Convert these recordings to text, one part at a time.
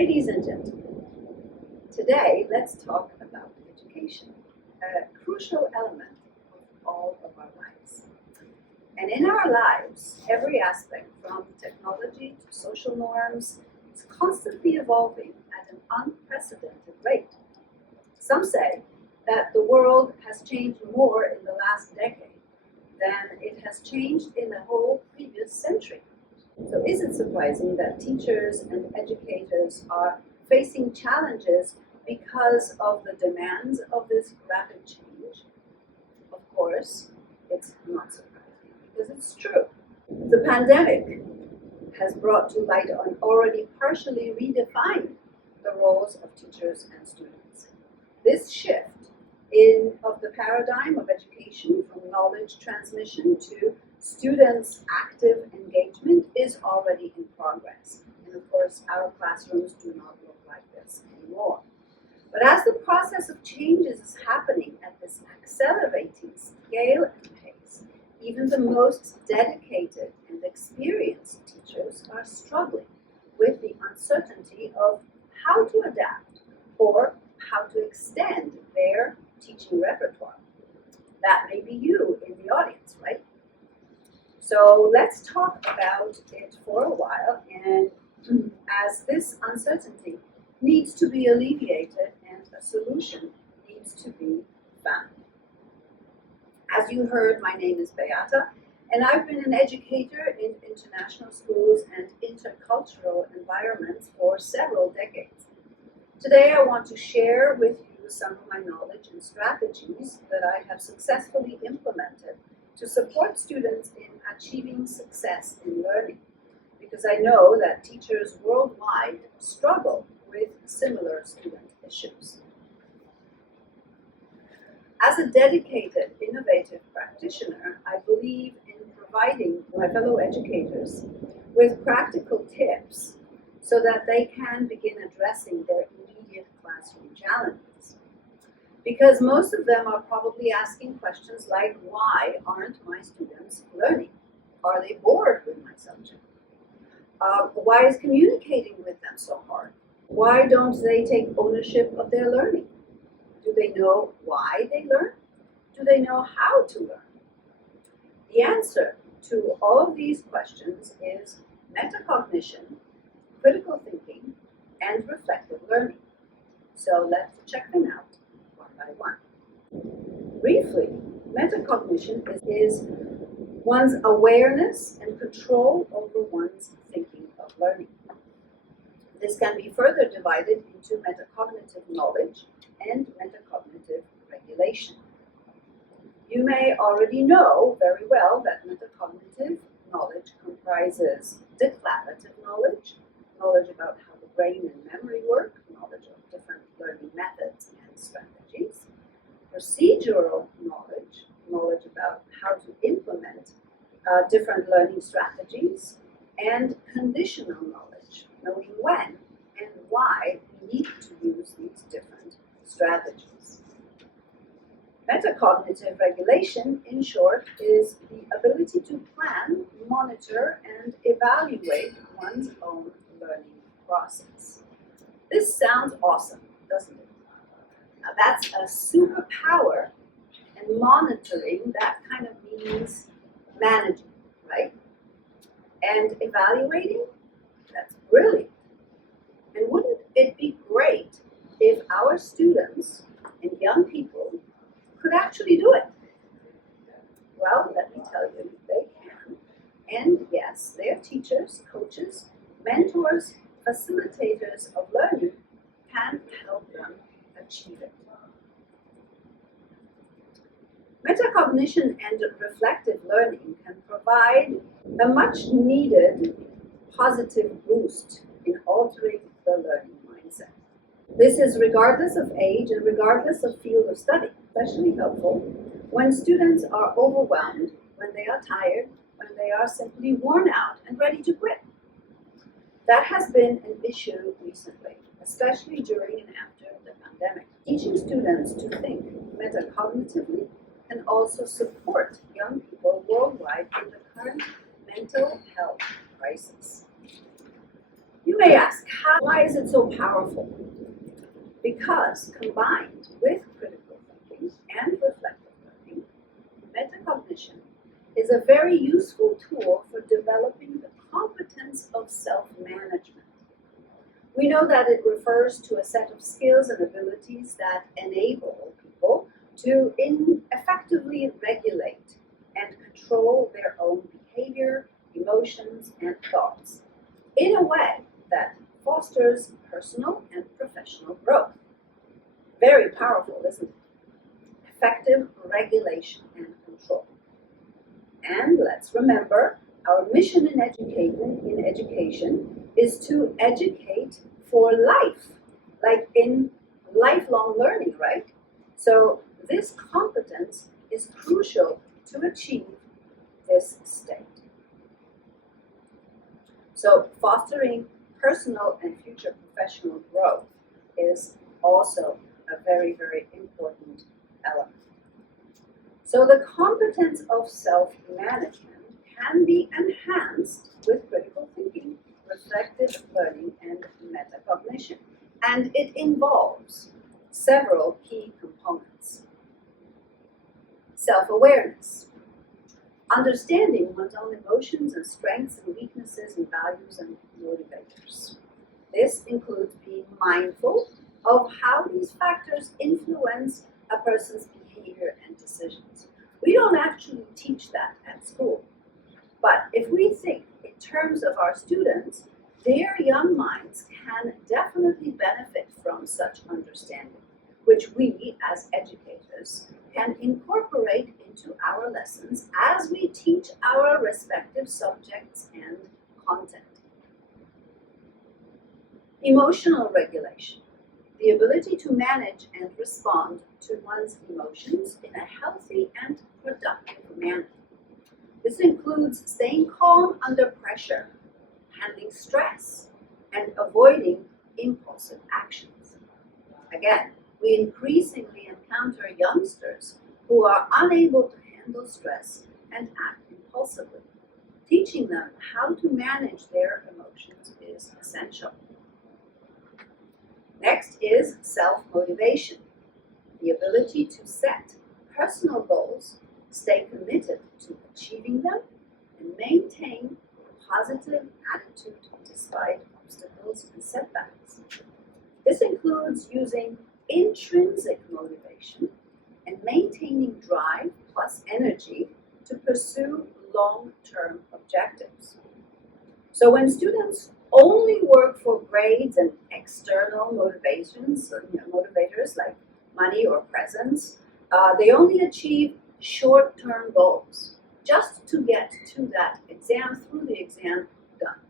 Ladies and gentlemen, today let's talk about education, a crucial element of all of our lives. And in our lives, every aspect from technology to social norms is constantly evolving at an unprecedented rate. Some say that the world has changed more in the last decade than it has changed in the whole previous century. So is it surprising that teachers and educators are facing challenges because of the demands of this rapid change? Of course, it's not surprising because it's true. The pandemic has brought to light and already partially redefined the roles of teachers and students. This shift of the paradigm of education from knowledge transmission to students' active engagement is already in progress. And of course, our classrooms do not look like this anymore. But as the process of changes is happening at this accelerating scale and pace, even the most dedicated and experienced teachers are struggling with the uncertainty of how to adapt or how to extend their teaching repertoire. That may be you in the audience, right? So let's talk about it for a while, and as this uncertainty needs to be alleviated and a solution needs to be found. As you heard, my name is Beata, and I've been an educator in international schools and intercultural environments for several decades. Today I want to share with you some of my knowledge and strategies that I have successfully implemented to support students in achieving success in learning, because I know that teachers worldwide struggle with similar student issues. As a dedicated, innovative practitioner, I believe in providing my fellow educators with practical tips so that they can begin addressing their immediate classroom challenges. Because most of them are probably asking questions like, why aren't my students learning? Are they bored with my subject? Why is communicating with them so hard? Why don't they take ownership of their learning? Do they know why they learn? Do they know how to learn? The answer to all of these questions is metacognition, critical thinking, and reflective learning. So let's check them out one by one. Briefly, metacognition is one's awareness and control over one's thinking of learning. This can be further divided into metacognitive knowledge and metacognitive regulation. You may already know very well that metacognitive knowledge comprises declarative knowledge, knowledge about how the brain and memory work, knowledge of different learning methods and strategies, procedural knowledge, knowledge about how to implement different learning strategies, and conditional knowledge, knowing when and why we need to use these different strategies. Metacognitive regulation, in short, is the ability to plan, monitor, and evaluate one's own learning process. This sounds awesome, doesn't it? Now that's a superpower, and monitoring, that kind of means managing, right? And evaluating, that's brilliant. And wouldn't it be great if our students and young people could actually do it? Well, let me tell you, they can. And yes, their teachers, coaches, mentors, facilitators of learning can help them achieve it. Metacognition and reflective learning can provide a much needed positive boost in altering the learning mindset. This is regardless of age and regardless of field of study, especially helpful when students are overwhelmed, when they are tired, when they are simply worn out and ready to quit. That has been an issue recently, especially during and after the pandemic. Teaching students to think metacognitively can also support young people worldwide in the current mental health crisis. You may ask, why is it so powerful? Because combined with critical thinking and reflective learning, metacognition is a very useful tool for developing the competence of self-management. We know that it refers to a set of skills and abilities that enable people to effectively regulate and control their own behavior, emotions, and thoughts in a way that fosters personal and professional growth. Very powerful, isn't it? Effective regulation and control. And let's remember, our mission in education is to educate for life, like in lifelong learning, right? So this competence is crucial to achieve this state. So fostering personal and future professional growth is also a very, very important element. So the competence of self-management can be enhanced with critical thinking, reflective learning, and metacognition. And it involves several key components. Self-awareness, understanding one's own emotions and strengths and weaknesses and values and motivators. This includes being mindful of how these factors influence a person's behavior and decisions. We don't actually teach that at school. But if we think in terms of our students, their young minds can definitely benefit from such understanding, which we as educators can incorporate into our lessons as we teach our respective subjects and content. Emotional regulation, the ability to manage and respond to one's emotions in a healthy and productive manner. This includes staying calm under pressure, handling stress, and avoiding impulsive actions. Again, we increasingly encounter youngsters who are unable to handle stress and act impulsively. Teaching them how to manage their emotions is essential. Next is self-motivation, the ability to set personal goals, stay committed to achieving them, and maintain a positive attitude despite obstacles and setbacks. This includes using intrinsic motivation and maintaining drive plus energy to pursue long-term objectives. So when students only work for grades and external motivations, motivators like money or presents, they only achieve short-term goals just to get to that exam, through the exam done.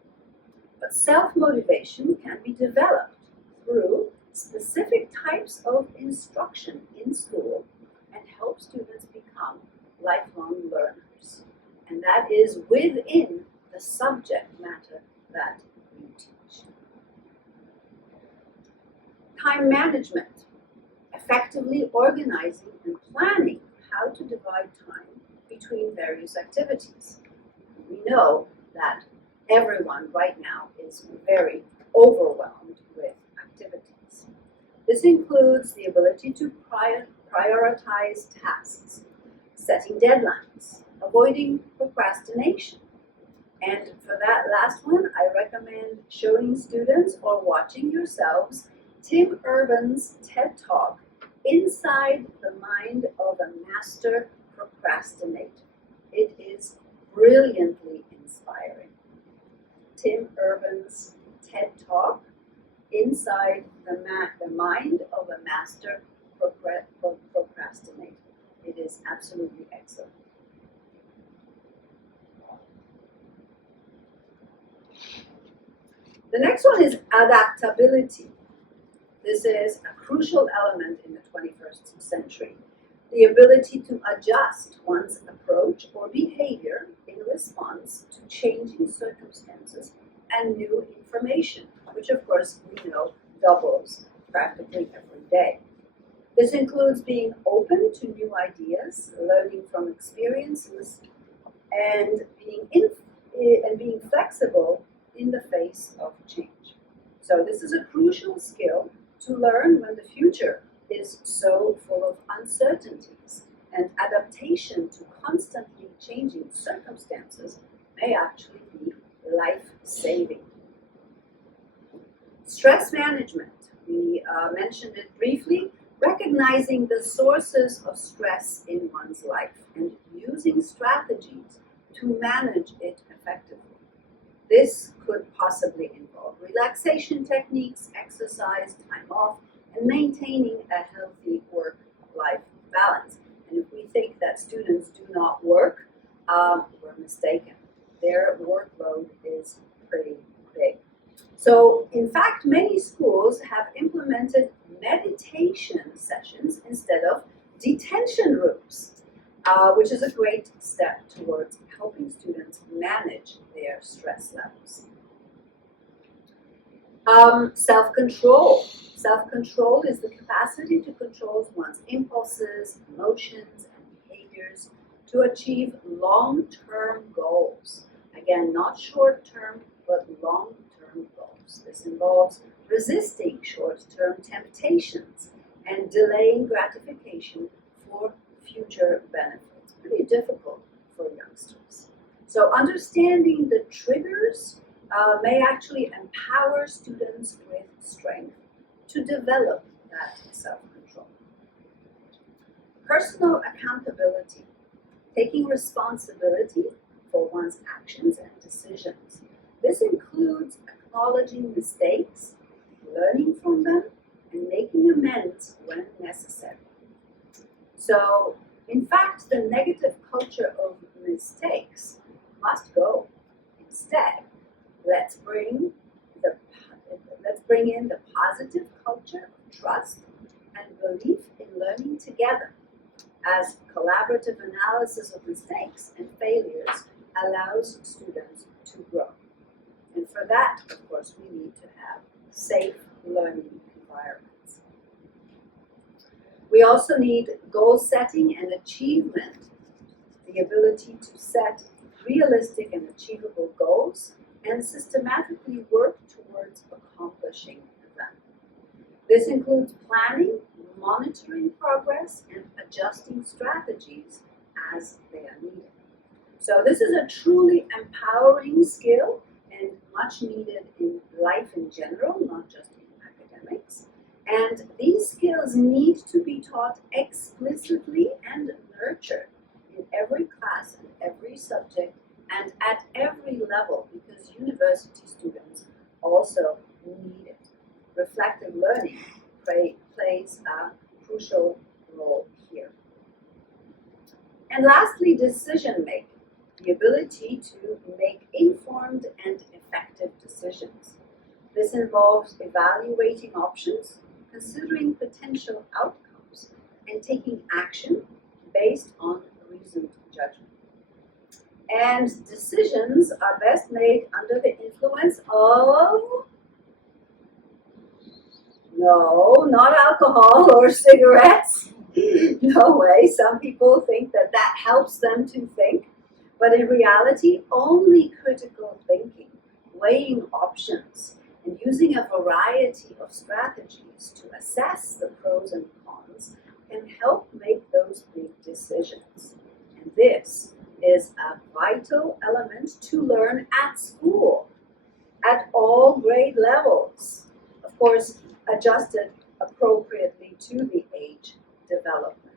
But self-motivation can be developed through specific types of instruction in school and help students become lifelong learners. And that is within the subject matter that we teach. Time management, effectively organizing and planning how to divide time between various activities. We know that everyone right now is very overwhelmed with activities. This includes the ability to prioritize tasks, setting deadlines, avoiding procrastination. And for that last one, I recommend showing students or watching yourselves Tim Urban's TED Talk, Inside the Mind of a Master Procrastinator. It is brilliantly inspiring. Tim Urban's TED Talk, Inside the Mind of a Master Procrastinator. It is absolutely excellent. The next one is adaptability. This is a crucial element in the 21st century. The ability to adjust one's approach or behavior in response to changing circumstances and new information, which of course we know doubles practically every day. This includes being open to new ideas, learning from experiences, and being flexible in the face of change. So this is a crucial skill to learn when the future is so full of uncertainties, and adaptation to constantly changing circumstances may actually be life-saving. Stress management, we mentioned it briefly, recognizing the sources of stress in one's life and using strategies to manage it effectively. This could possibly involve relaxation techniques, exercise, time off, and maintaining a healthy work-life balance. And if we think that students do not work, we're mistaken. Their workload is pretty big. So, in fact, many schools have implemented meditation sessions instead of detention rooms, which is a great step towards helping students manage their stress levels. Self-control. Self-control is the capacity to control one's impulses, emotions, and behaviors to achieve long-term goals. Again, not short-term, but long-term goals. This involves resisting short-term temptations and delaying gratification for future benefits. Pretty difficult for youngsters. So understanding the triggers may actually empower students with strength to develop that self-control. Personal accountability, taking responsibility for one's actions and decisions. This includes acknowledging mistakes, learning from them, and making amends when necessary. So, in fact, the negative culture of mistakes must go. Instead, let's bring in the positive culture of trust and belief in learning together, as collaborative analysis of mistakes and failures allows students to grow. And for that, of course, we need to have safe learning environments. We also need goal setting and achievement, the ability to set realistic and achievable goals and systematically work towards accomplishing them. This includes planning, monitoring progress, and adjusting strategies as they are needed. So this is a truly empowering skill and much needed in life in general, not just in academics. And these skills need to be taught explicitly and nurtured in every class and every subject and at every level, because university students also need it. Reflective learning plays a crucial role here. And lastly, decision making, the ability to make informed and effective decisions. This involves evaluating options, considering potential outcomes, and taking action based on reasoned judgment. And decisions are best made under the influence of, no, not alcohol or cigarettes. No way. Some people think that that helps them to think. But in reality, only critical thinking, weighing options, and using a variety of strategies to assess the pros and cons can help make those big decisions. And this is a vital element to learn at school, at all grade levels. Of course, adjusted appropriately to the age development,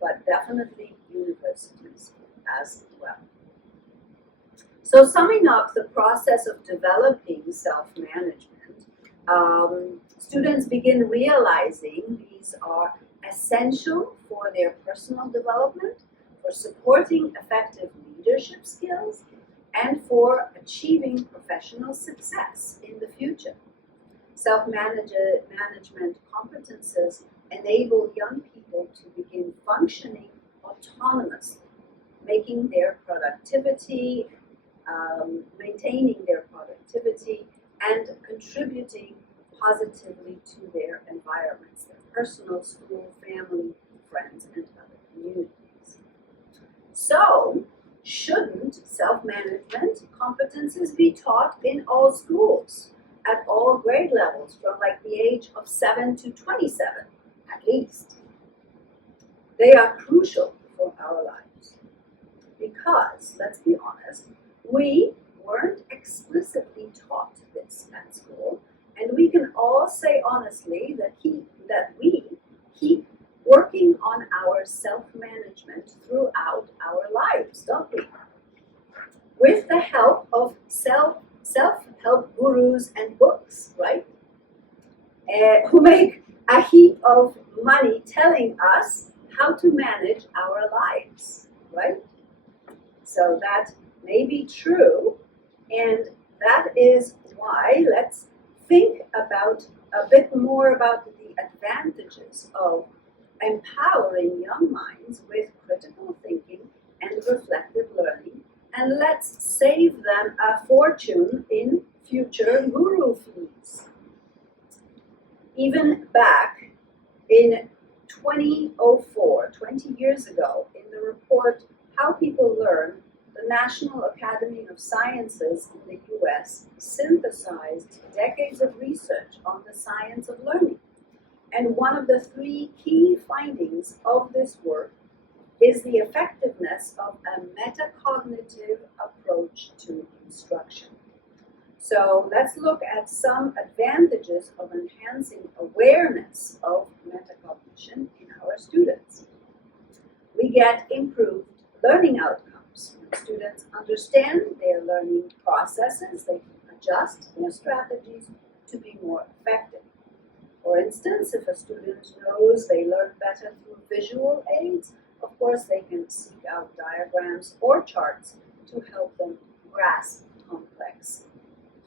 but definitely universities as well. So summing up the process of developing self-management, students begin realizing these are essential for their personal development, for supporting effective leadership skills, and for achieving professional success in the future. Self-management competences enable young people to begin functioning autonomously, making their productivity, maintaining their productivity, and contributing positively to their environments, their personal, school, family, friends, and other communities. So, shouldn't self-management competences be taught in all schools at all grade levels from like the age of 7 to 27, at least. They are crucial for our lives because, let's be honest, we weren't explicitly taught this at school, and we can all say honestly that we keep working on our self-management throughout our lives, don't we? With the help of self-help gurus and books, right? Who make a heap of money telling us how to manage our lives, right? So that may be true, and that is why let's think about a bit more about the advantages of empowering young minds with critical thinking and reflective learning, and let's save them a fortune in future guru fees. Even back in 2004, 20 years ago, in the report How People Learn, the National Academy of Sciences in the US synthesized decades of research on the science of learning. And one of the three key findings of this work is the effectiveness of a metacognitive approach to instruction. So let's look at some advantages of enhancing awareness of metacognition in our students. We get improved learning outcomes. When students understand their learning processes, they can adjust their strategies to be more effective. For instance, if a student knows they learn better through visual aids, of course they can seek out diagrams or charts to help them grasp complex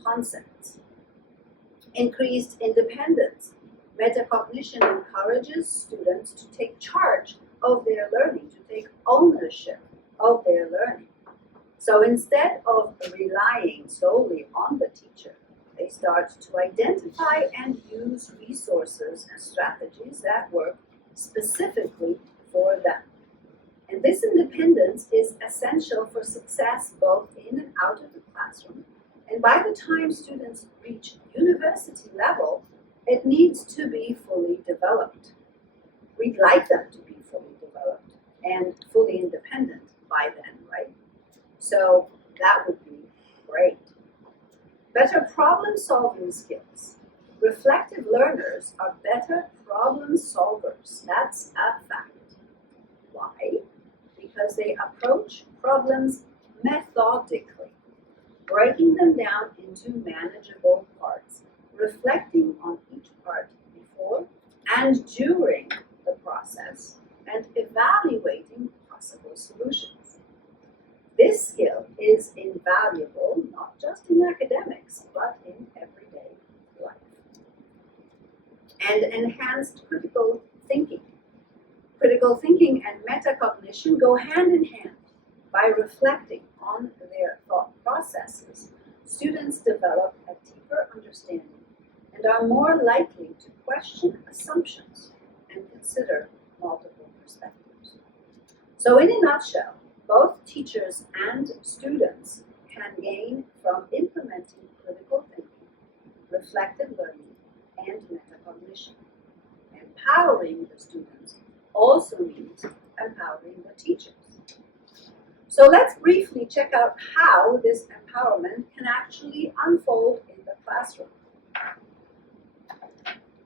concepts. Increased independence. Metacognition encourages students to take charge of their learning, to take ownership of their learning. So instead of relying solely on the teacher, they start to identify and use resources and strategies that work specifically for them. And this independence is essential for success both in and out of the classroom. And by the time students reach university level, it needs to be fully developed. We'd like them to be fully developed and fully independent by then, right? So that would be great. Better problem-solving skills. Reflective learners are better problem solvers. That's a fact. Why? Because they approach problems methodically, breaking them down into manageable parts, reflecting on each part before and during the process, and evaluating possible solutions. This skill is invaluable not just in academics, but in everyday life. And enhanced critical thinking. Critical thinking and metacognition go hand in hand. By reflecting on their thought processes, students develop a deeper understanding and are more likely to question assumptions and consider multiple perspectives. So in a nutshell, both teachers and students can gain from implementing critical thinking, reflective learning, and metacognition. Empowering the students also means empowering the teachers. So let's briefly check out how this empowerment can actually unfold in the classroom.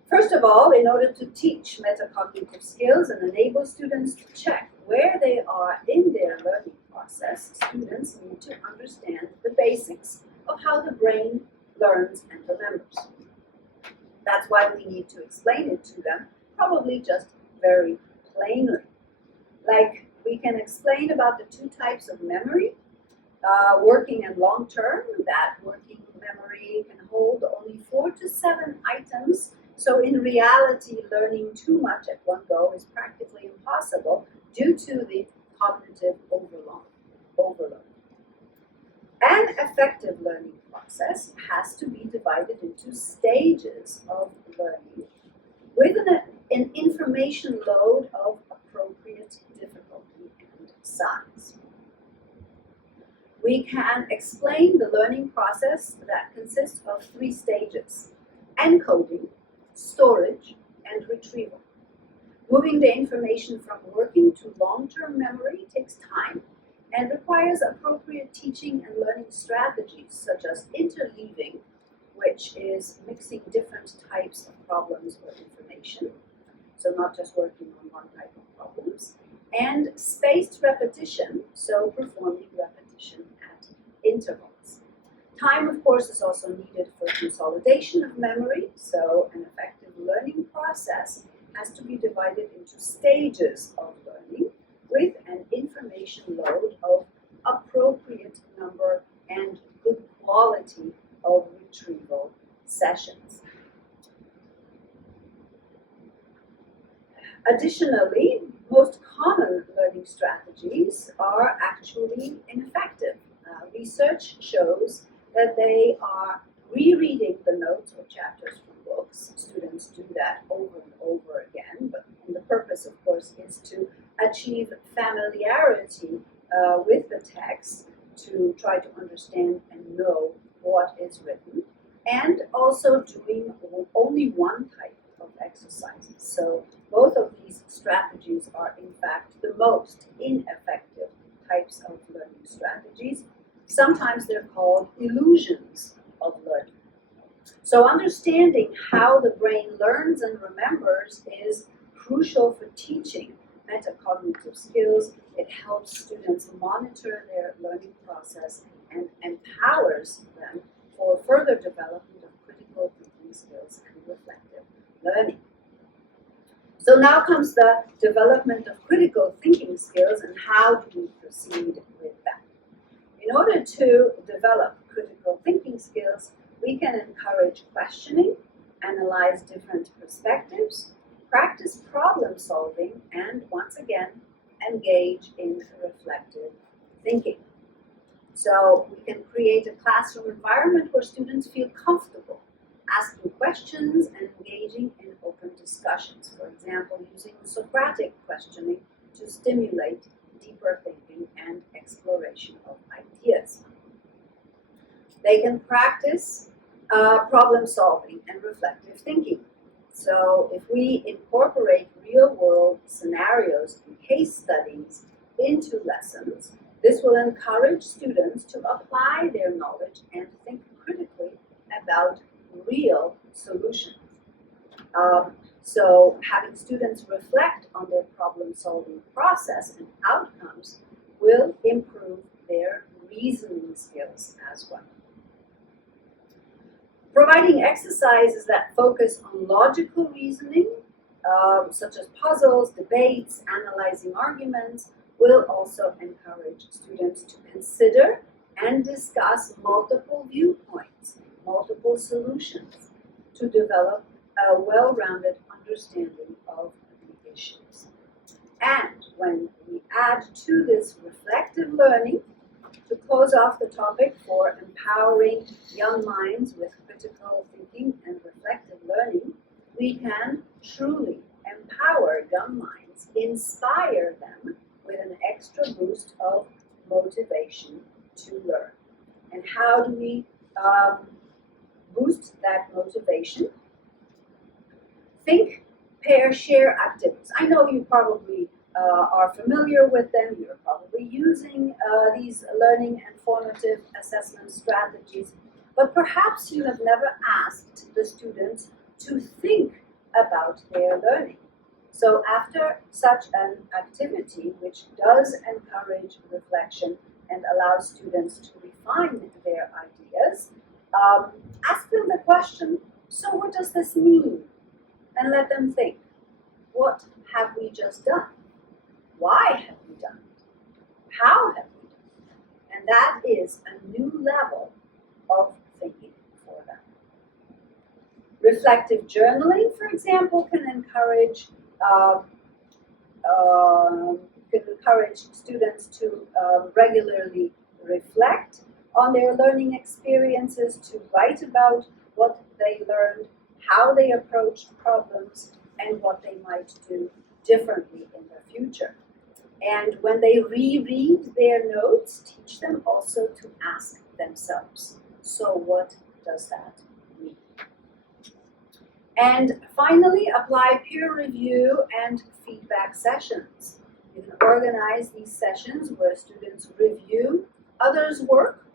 First of all, in order to teach metacognitive skills and enable students to check where they are in their learning process, students need to understand the basics of how the brain learns and remembers. That's why we need to explain it to them, probably just very plainly. Like, we can explain about the two types of memory, working and long-term. That working memory can hold only 4 to 7 items. So in reality, learning too much at one go is practically impossible due to the cognitive overload. An effective learning process has to be divided into stages of learning with an information load of appropriate difficulty and size. We can explain the learning process that consists of 3 stages: encoding, storage, and retrieval. Moving the information from working to long-term memory takes time and requires appropriate teaching and learning strategies such as interleaving, which is mixing different types of problems or information, so not just working on one type of problems, and spaced repetition, so performing repetition at intervals. Time, of course, is also needed for consolidation of memory, so an effective learning process has to be divided into stages of learning with an information load of appropriate number and good quality of retrieval sessions. Additionally, most common learning strategies are actually ineffective. Research shows that they are rereading the notes or chapters from books. Students do that over and over again, but the purpose, of course, is to achieve familiarity with the text, to try to understand and know what is written, and also doing only one type of exercises. So both of these strategies are in fact the most ineffective types of learning strategies. Sometimes they're called illusions of learning. So understanding how the brain learns and remembers is crucial for teaching metacognitive skills. It helps students monitor their learning process and empowers them for further development of critical thinking skills and reflective learning. So now comes the development of critical thinking skills, and how do we proceed with that? In order to develop critical thinking skills, we can encourage questioning, analyze different perspectives, practice problem solving, and once again, engage in reflective thinking. So we can create a classroom environment where students feel comfortable asking questions and engaging in open discussions. For example, using Socratic questioning to stimulate deeper thinking and exploration of ideas. They can practice problem solving and reflective thinking. So if we incorporate real-world scenarios and case studies into lessons, this will encourage students to apply their knowledge and think critically about real solutions. So having students reflect on their problem-solving process and outcomes will improve their reasoning skills as well. Providing exercises that focus on logical reasoning, such as puzzles, debates, analyzing arguments, will also encourage students to consider and discuss multiple viewpoints, multiple solutions, to develop a well-rounded understanding of the issues. And when we add to this reflective learning, to close off the topic for empowering young minds with critical thinking and reflective learning, we can truly empower young minds, inspire them with an extra boost of motivation to learn. And how do we boost that motivation? Think, pair, share activities. I know you probably are familiar with them. You're probably using these learning and formative assessment strategies, but perhaps you have never asked the students to think about their learning. So after such an activity, which does encourage reflection and allows students to refine their ideas, ask them the question, so what does this mean? And let them think, what have we just done? Why have we done it? How have we done it? And that is a new level of thinking for them. Reflective journaling, for example, can encourage students to regularly reflect on their learning experiences, to write about what they learned, how they approached problems, and what they might do differently in the future. And when they reread their notes, teach them also to ask themselves, so what does that mean? And finally, apply peer review and feedback sessions. You can organize these sessions where students review others' work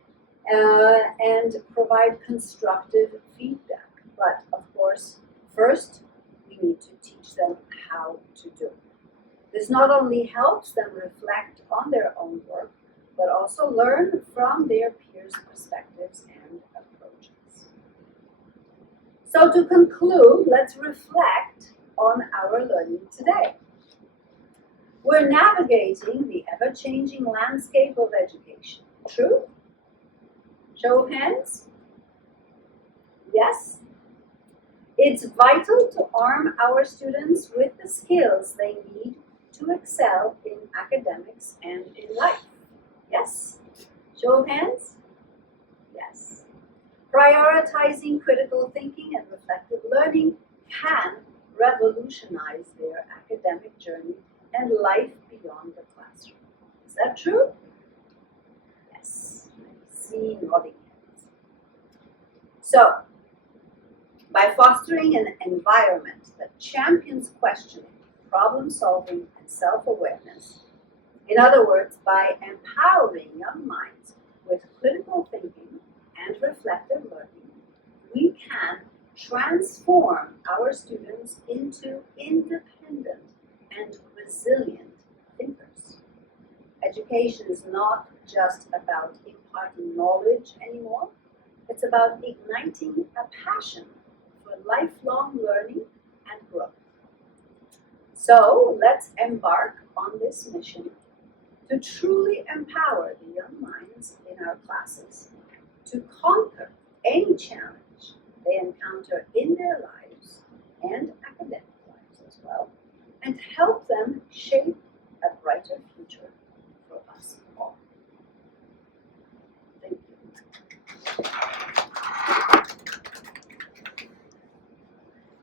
and provide constructive feedback. But of course, first, we need to teach them how to do it. This not only helps them reflect on their own work, but also learn from their peers' perspectives and approaches. So to conclude, let's reflect on our learning today. We're navigating the ever-changing landscape of education. True? Show of hands? Yes? It's vital to arm our students with the skills they need to excel in academics and in life. Yes? Show of hands? Yes. Prioritizing critical thinking and reflective learning can revolutionize their academic journey and life beyond the classroom. Is that true? Yes. I see nodding heads. So, by fostering an environment that champions questioning, problem solving, and self-awareness, in other words, by empowering young minds with critical thinking and reflective learning, we can transform our students into independent and resilient thinkers. Education is not just about imparting knowledge anymore, it's about igniting a passion for lifelong learning and growth. So let's embark on this mission to truly empower the young minds in our classes to conquer any challenge they encounter in their lives and academic lives as well, and help them shape a brighter future.